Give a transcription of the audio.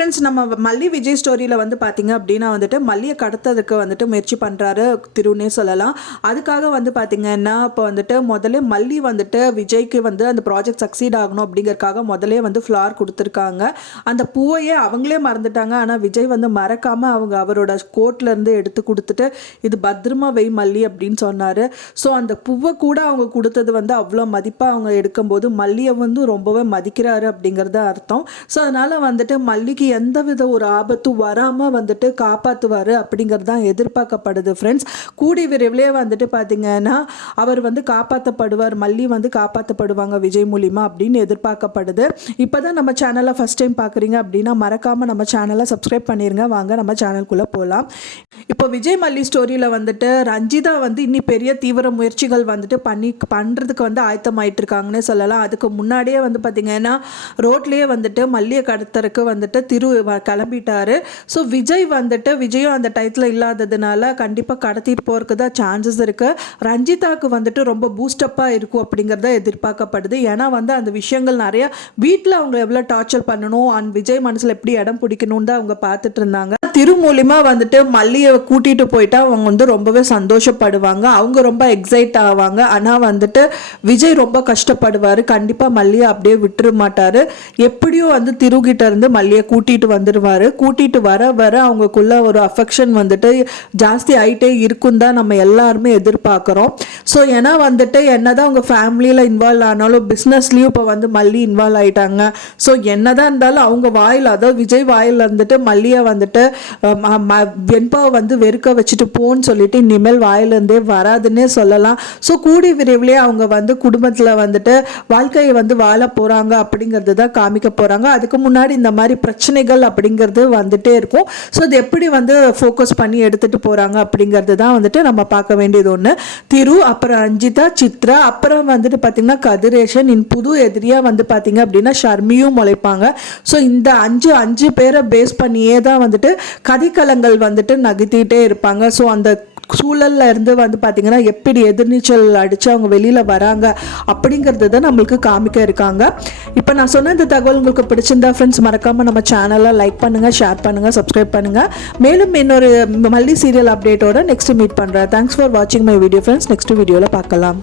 Friends நம்ம மல்லி விஜய் ஸ்டோரியில் வந்து பார்த்தீங்க அப்படின்னா வந்துட்டு மல்லியை கடத்ததுக்கு வந்துட்டு முயற்சி பண்ணுறாரு திருன்னே சொல்லலாம். அதுக்காக வந்து பார்த்தீங்கன்னா இப்போ வந்துட்டு முதல்ல மல்லி வந்துட்டு விஜய்க்கு வந்து அந்த ப்ராஜெக்ட் சக்சீட் ஆகணும் அப்படிங்கறக்காக முதலே வந்து ஃப்ளார் கொடுத்துருக்காங்க. அந்த பூவையே அவங்களே மறந்துட்டாங்க. ஆனால் விஜய் வந்து மறக்காமல் அவங்க அவரோட கோட்லேருந்து எடுத்து கொடுத்துட்டு இது பத்திரமா வை மல்லி அப்படின்னு சொன்னார். ஸோ அந்த பூவை கூட அவங்க கொடுத்தது வந்து அவ்வளோ மதிப்பாக அவங்க எடுக்கும்போது மல்லியை வந்து ரொம்பவே மதிக்கிறாரு அப்படிங்கிறது அர்த்தம். ஸோ அதனால் வந்துட்டு மல்லிக்கு எந்த வித ஒரு ஆபத்தும் வராமல் வந்துட்டு காப்பாற்றுவார் அப்படிங்கிறது தான் எதிர்பார்க்கப்படுது ஃப்ரெண்ட்ஸ் கூடி விரைவிலே வந்துட்டு பார்த்தீங்கன்னா அவர் வந்து காப்பாற்றப்படுவார் மல்லி வந்து காப்பாற்றப்படுவாங்க விஜய் மூலிமா அப்படின்னு எதிர்பார்க்கப்படுது. இப்போ தான் நம்ம சேனலை ஃபஸ்ட் டைம் பார்க்குறீங்க அப்படின்னா மறக்காமல் நம்ம சேனலை சப்ஸ்கிரைப் பண்ணிடுங்க வாங்க நம்ம சேனல்குள்ளே போகலாம் இப்போ விஜய் மல்லி ஸ்டோரியில் வந்துட்டு ரஞ்சிதா வந்து இன்னி பெரிய தீவிர முயற்சிகள் வந்துட்டு பண்ணி பண்ணுறதுக்கு வந்து ஆயத்தமாயிட்டு இருக்காங்கன்னு சொல்லலாம். அதுக்கு முன்னாடியே வந்து பார்த்திங்கன்னா ரோட்லேயே வந்துட்டு மல்லியை கடத்தருக்கு வந்துட்டு திரு கிளம்பிட்டாரு. ஸோ விஜய் வந்துட்டு விஜயும் அந்த டயத்தில் இல்லாததுனால கண்டிப்பாக கடத்திட்டு போகிறதுக்கு தான் சான்சஸ் இருக்குது ரஞ்சிதாவுக்கு வந்துட்டு ரொம்ப பூஸ்டப்பாக இருக்கும் அப்படிங்கிறத எதிர்பார்க்கப்படுது. ஏன்னா வந்து அந்த விஷயங்கள் நிறையா வீட்டில் அவங்க எவ்வளோ டார்ச்சர் பண்ணணும் அண்ட் விஜய் மனசில் எப்படி இடம் பிடிக்கணும்னு தான் அவங்க பார்த்துட்டு இருந்தாங்க. திரு மூலியமாக வந்துட்டு மல்லியை கூட்டிட்டு போயிட்டா அவங்க வந்து ரொம்பவே சந்தோஷப்படுவாங்க. அவங்க ரொம்ப எக்ஸைட் ஆவாங்க. ஆனால் வந்துட்டு விஜய் ரொம்ப கஷ்டப்படுவார். கண்டிப்பாக மல்லியை அப்படியே விட்டுற மாட்டாரு. எப்படியும் வந்து திருகிட்ட இருந்து மல்லியை கூட்டிட்டு வந்துடுவாரு கூட்டிட்டு வர வர அவங்களுக்குள்ள ஒரு அஃபெக்ஷன் வந்துட்டு ஜாஸ்தி ஆயிட்டே இருக்கும் தான் நம்ம எல்லாருமே எதிர்பார்க்குறோம். ஸோ ஏன்னா வந்துட்டு என்னதான் அவங்க ஃபேமிலியில் இன்வால்வ் ஆனாலும் பிஸ்னஸ்லேயும் இப்போ வந்து மல்லி இன்வால்வ் ஆயிட்டாங்க. ஸோ என்னதான் இருந்தாலும் அவங்க வாயில் அதாவது விஜய் வாயில் இருந்துட்டு மல்லியை வந்துட்டு வெண்பாவை வந்து வெறுக்க வச்சுட்டு போன்னு சொல்லிட்டு இனிமேல் வாயிலேருந்தே வராதுன்னே சொல்லலாம். ஸோ கூடி விரைவிலே அவங்க வந்து குடும்பத்தில் வந்துட்டு வாழ்க்கையை வந்து வாழ போகிறாங்க அப்படிங்கிறது தான் காமிக்க போகிறாங்க அதுக்கு முன்னாடி இந்த மாதிரி பிரச்சனைகள் அப்படிங்கிறது வந்துட்டே இருக்கும். ஸோ இது எப்படி வந்து ஃபோக்கஸ் பண்ணி எடுத்துகிட்டு போகிறாங்க அப்படிங்கிறது தான் வந்துட்டு நம்ம பார்க்க வேண்டியது ஒன்று திரு அப்புறம் ரஞ்சிதா சித்ரா அப்புறம் வந்துட்டு பார்த்திங்கன்னா கதிரேஷன் இன் புது எதிரியாக வந்து பார்த்திங்க அப்படின்னா ஷர்மியும் முளைப்பாங்க ஸோ இந்த அஞ்சு அஞ்சு பேரை பேஸ் பண்ணியே தான் வந்துட்டு கதைக்கலங்கள் வந்துட்டு நகர்த்திட்டே இருப்பாங்க. ஸோ அந்த சூழல்ல இருந்து வந்து பார்த்தீங்கன்னா எப்படி எதிர்நீச்சல் அடித்து அவங்க வெளியில் வராங்க அப்படிங்கிறது தான் நம்மளுக்கு காமிக்க இருக்காங்க. இப்போ நான் சொன்ன இந்த தகவல் உங்களுக்கு பிடிச்சிருந்தா ஃப்ரெண்ட்ஸ் மறக்காமல் நம்ம சேனலை லைக் பண்ணுங்கள் ஷேர் பண்ணுங்கள் சப்ஸ்கிரைப் பண்ணுங்கள் மேலும் இன்னொரு மல்லி சீரியல் அப்டேட்டோட நெக்ஸ்ட் மீட் பண்ணுறேன் தேங்க்ஸ் ஃபார் வாட்சிங் மை வீடியோ ஃப்ரெண்ட்ஸ் நெக்ஸ்ட் வீடியோவில் பார்க்கலாம்.